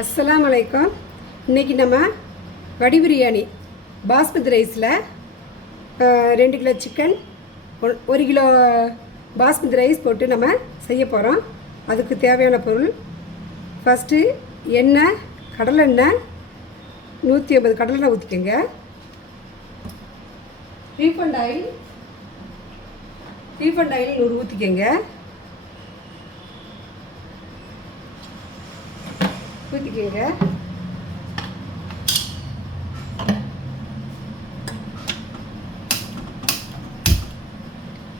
அஸ்ஸலாமு அலைக்கும். இன்றைக்கி நம்ம வடி பிரியாணி பாஸ்மதி ரைஸில் 2 kilo chicken 1 kilo basmati rice போட்டு நம்ம செய்ய போகிறோம். அதுக்கு தேவையான பொருள் ஃபஸ்ட்டு எண்ணெய், கடலெண்ணெய் 150 கடலெண்ணெய் ஊற்றிக்கோங்க. ரீஃபண்ட் ஆயில் 100 ஊற்றிக்கோங்க. ஊற்றிக்கோங்க.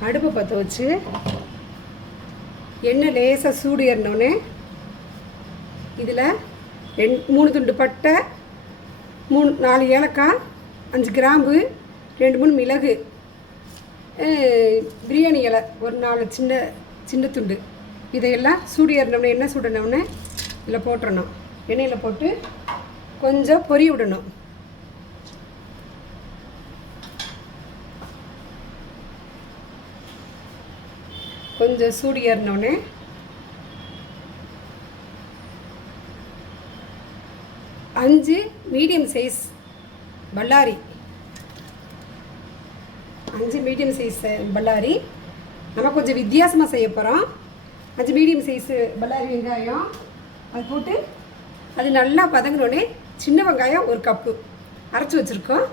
அடுப்பை பற்ற வச்சு எண்ணெய் லேசாக சூடு ஏறினோடனே இதில் 3 துண்டு பட்டை, 4 ஏலக்காய், 5 கிராம்பு, 2-3 மிளகு, பிரியாணி இலை ஒரு 4 சின்ன துண்டு, இதையெல்லாம் சூடு ஏறினோடனே எண்ணெய் சூடினோடனே இதில் போட்டுடணும். எண்ணெயில் போட்டு கொஞ்சம் பொரிய விடணும். கொஞ்சம் சூடு ஏறினோடனே அஞ்சு மீடியம் சைஸ் பல்லாரி, 5 மீடியம் சைஸ் பல்லாரி நம்ம கொஞ்சம் வித்தியாசமாக செய்ய போகிறோம். 5 மீடியம் சைஸு பல்லாரி வெங்காயம் அது போட்டு அது நல்லா பதங்கினோடனே சின்ன வெங்காயம் 1 கப்பு அரைச்சி வச்சுருக்கோம்.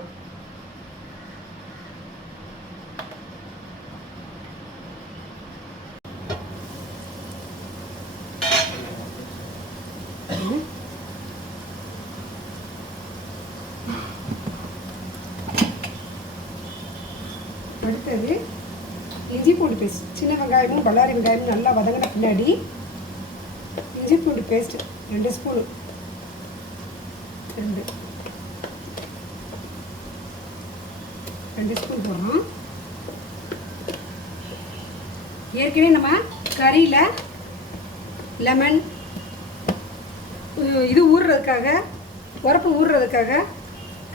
அடுத்தது இஞ்சி பூண்டு பேஸ்ட், சின்ன வெங்காயமும் பல்லாரி வெங்காயமும் நல்லா வதங்கின பின்னாடி இஞ்சி பூண்டு பேஸ்ட் 2 ஸ்பூனு, 2 ஸ்பூன் போடுறோம். ஏற்கனவே நம்ம கறியில் லெமன் இது ஊறுறதுக்காக, உரப்பு ஊறுறதுக்காக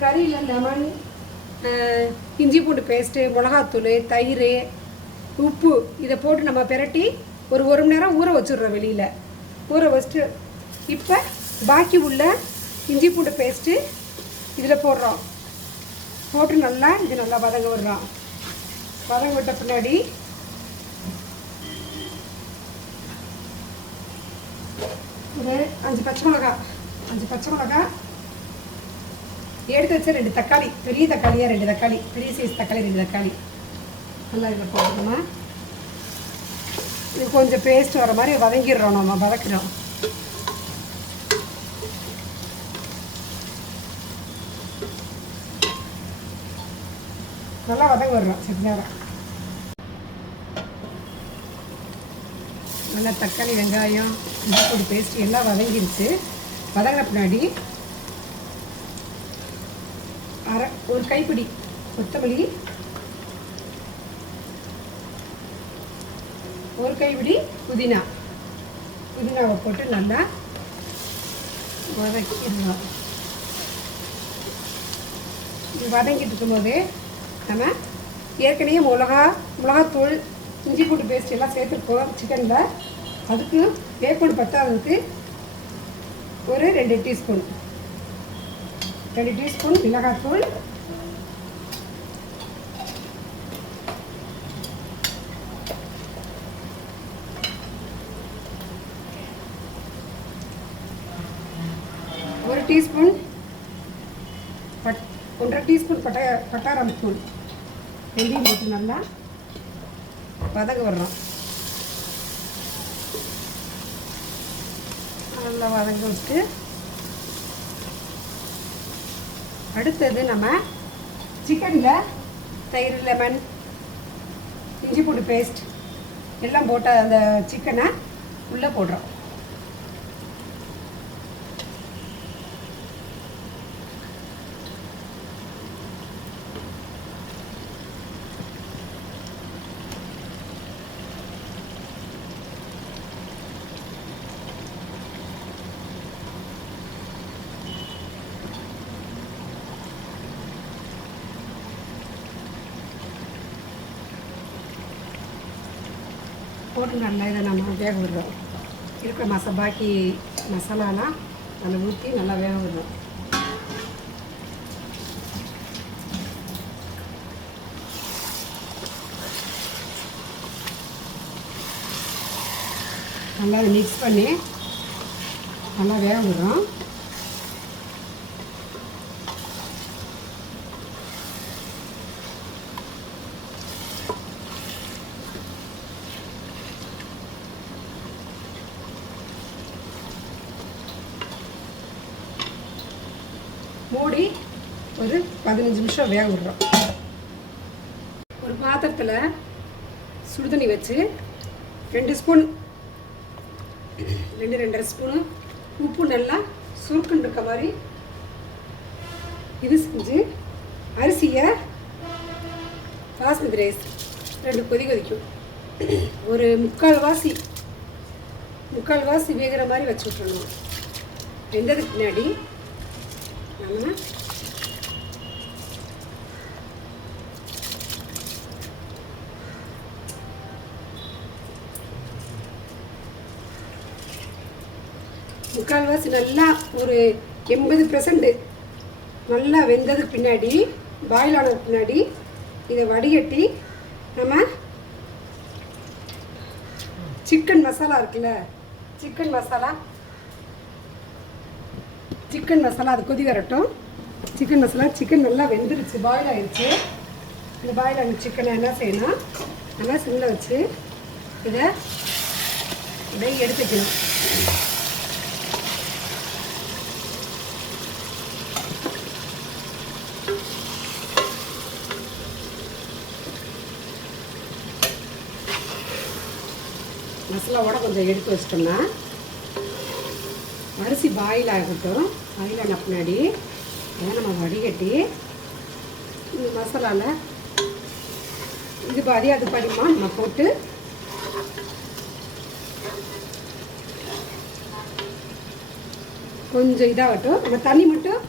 கறியில் லெமன், இஞ்சி பூண்டு பேஸ்ட்டு, மிளகாத்தூள், தயிர், உப்பு இதை போட்டு நம்ம பிரட்டி ஒரு மணி நேரம் ஊற வச்சுடுறோம். வெளியில் ஊற வச்சுட்டு இப்போ பாக்கி உள்ள இஞ்சி பூண்டு பேஸ்ட்டு இதில் போடுறோம். போட்டு நல்லா இது நல்லா வதங்க விடுறோம். வதங்க விட்ட பின்னாடி ஒரு 5 பச்சை மிளகா எடுத்து வச்ச 2 தக்காளி, பெரிய தக்காளியாக 2 தக்காளி, பெரிய சைஸ் தக்காளி 2 தக்காளி நல்லா இதில் போடணுமா. இது கொஞ்சம் பேஸ்ட் வர மாதிரி வதங்கிடுறோம். நம்ம வதக்கிறோம். நல்லா வதங்க விடுறோம். சரி நேரம் நல்லா தக்காளி, வெங்காயம், இஞ்சி பூண்டு பேஸ்ட் எல்லாம் வதங்கிடுச்சு. வதங்கின பின்னாடி ஒரு கைப்பிடி கொத்தமல்லி, ஒரு கைப்பிடி புதினாவை போட்டு நல்லா வதக்கிடலாம். இது வதங்கிட்டு இருக்கும்போது நம்ம ஏற்கனவே மிளகாத்தூள், இஞ்சி பூண்டு பேஸ்ட் எல்லாம் சேர்த்துருக்கோம் சிக்கனில். அதுக்கு வேப்பூடு பத்தாததுக்கு ஒரு 2 டீஸ்பூன் மிளகாத்தூள், ஒரு டீஸ்பூன் 1/2 டீஸ்பூன் பட்டாரம் தூள் ரெண்டையும் போட்டு நல்லா வதங்க விடுறோம். நல்லா வதங்க விட்டு அடுத்தது நம்ம சிக்கனில் தயிர், லெமன், இஞ்சி பூண்டு பேஸ்ட் எல்லாம் போட்ட அந்த சிக்கனை உள்ளே போடுறோம். போட்டு நல்லா இதை நம்ம வேக விடுறோம். இருக்கிற பாக்கி மசாலாலாம் அதில் ஊற்றி நல்லா வேக விடணும். நல்லா அதை மிக்ஸ் பண்ணி நல்லா வேக விடுறோம். மூடி ஒரு 15 நிமிஷம் வேக விடுறோம். ஒரு பாத்திரத்தில் சுடுதண்ணி வச்சு 2 ஸ்பூன் 2.5 ஸ்பூனு உப்பு நல்லா சுருக்குன்னு இருக்க மாதிரி இது செஞ்சு அரிசியை பாஸ்மதி ரைஸ் 2 கொதிக்கும். ஒரு முக்கால்வாசி வேகிற மாதிரி வச்சு விட்றணும். வெந்ததுக்கு பின்னாடி நம்ம முக்கால்வாசி நல்லா ஒரு 80% நல்லா வெந்ததுக்கு பின்னாடி பாயில் ஆனதுக்கு பின்னாடி இதை வடிகட்டி நம்ம சிக்கன் மசாலா இருக்குல்ல, சிக்கன் மசாலா அது கொதி வரட்டும். சிக்கன் நல்லா வெந்துருச்சு, பாயில் ஆயிடுச்சு. இந்த பாயில் ஆன சிக்கனை என்ன செய்யணும், நல்லா சிம்மில் வச்சு இதை அப்படியே எடுத்துக்கணும். மசாலாவோட கொஞ்சம் எடுத்து வச்சிட்டோம்னா அரிசி பாயில் ஆகட்டும். பாயில் ஆன பின்னாடி அதை நம்ம வடிகட்டி இந்த மசாலாவில் இது பாதி அது பாதிமா நம்ம போட்டு கொஞ்சம் இதாகட்டும். நம்ம தண்ணி மட்டும்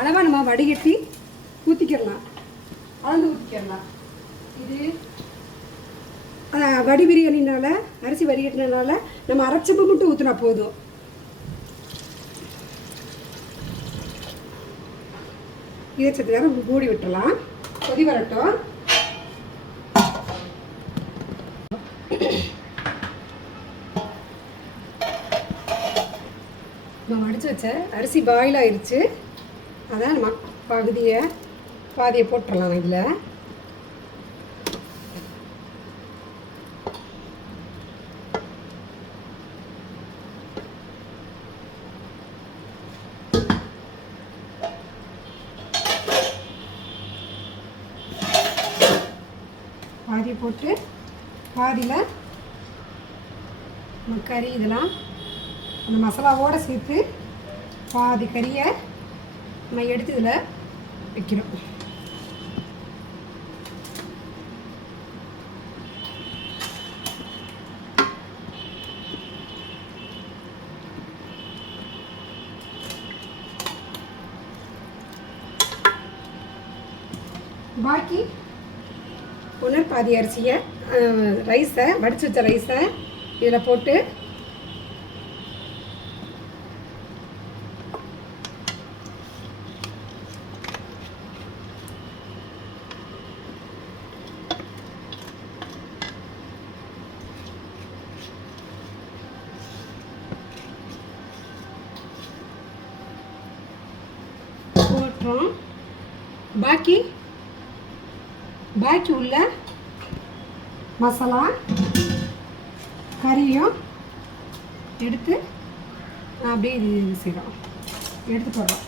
அளவாக நம்ம வடிகட்டி ஊற்றிக்கிடலாம், அளந்து ஊற்றிக்கிடலாம். இது வடி பிரியாணினால அரிசி வடிகட்டினால நம்ம அரைச்சப்பு மட்டும் ஊற்றினா போதும். இதை சத்து நேரம் மூடி விட்டுலாம், கொதி வரட்டும். நம்ம வடித்து வச்ச அரிசி பாயில் ஆயிடுச்சு. அதான் நம்ம பாதியை போட்டுடலாம். இதில் பாதி போட்டு பாதியில் நம்ம கறி இதெல்லாம் அந்த மசாலாவோடு சேர்த்து பாதி கறியை நம்ம எடுத்து இதில் வைக்கிறோம். பாக்கி ஒன்று பாதி அரிசியை ரைஸை வடித்து வச்ச ரைஸை இதில் போட்டு போட்டுறோம். பாக்கி உள்ள மசாலா கறியும் எடுத்து அப்படியே இது செய்கிறோம், எடுத்து போடுறோம்.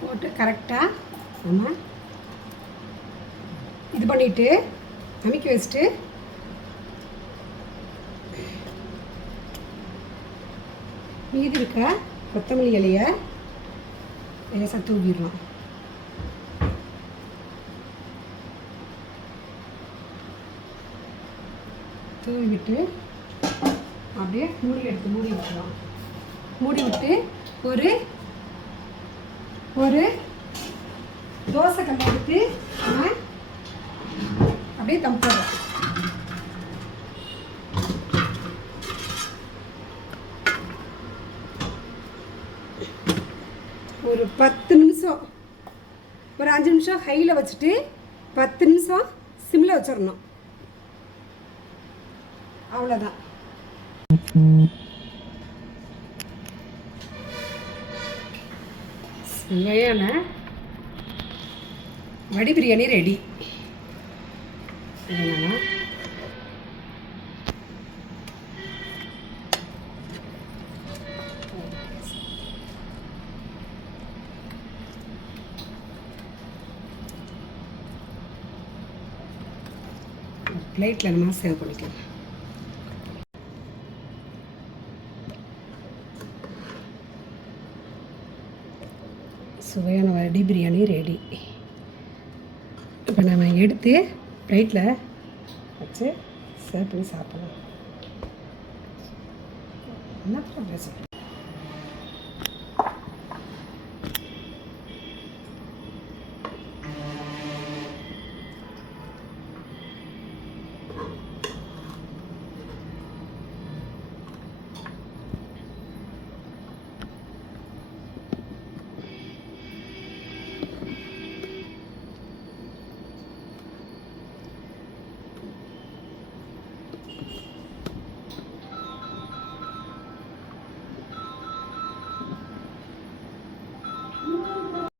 போட்டு கரெக்டாக நம்ம இது பண்ணிவிட்டு அமைக்க வச்சுட்டு மீதி இருக்க கொத்தமல்லி இலையை லேசாக தூவிடலாம். தூவிட்டு அப்படியே மூடி விட்டுலாம். மூடி விட்டு ஒரு ஒரு தோசை கல்லை எடுத்து நம்ம அப்படியே தம் போடுறோம். ஒரு 10 நிமிஷம், ஒரு 5 நிமிஷம் ஹையில் வச்சுட்டு 10 நிமிஷம் சிம்மில் வச்சிடணும். அவ்வளோதான். சுவையான வடி பிரியாணி ரெடி. பிளேட்டில் நம்ம சேவ் பண்ணிக்கலாம். சுவையான வடி பிரியாணி ரெடி. இப்போ நம்ம எடுத்து பிளேட்டில் வச்சு சேவ் பண்ணி சாப்பிடலாம். என்ன பேசுகிறேன்?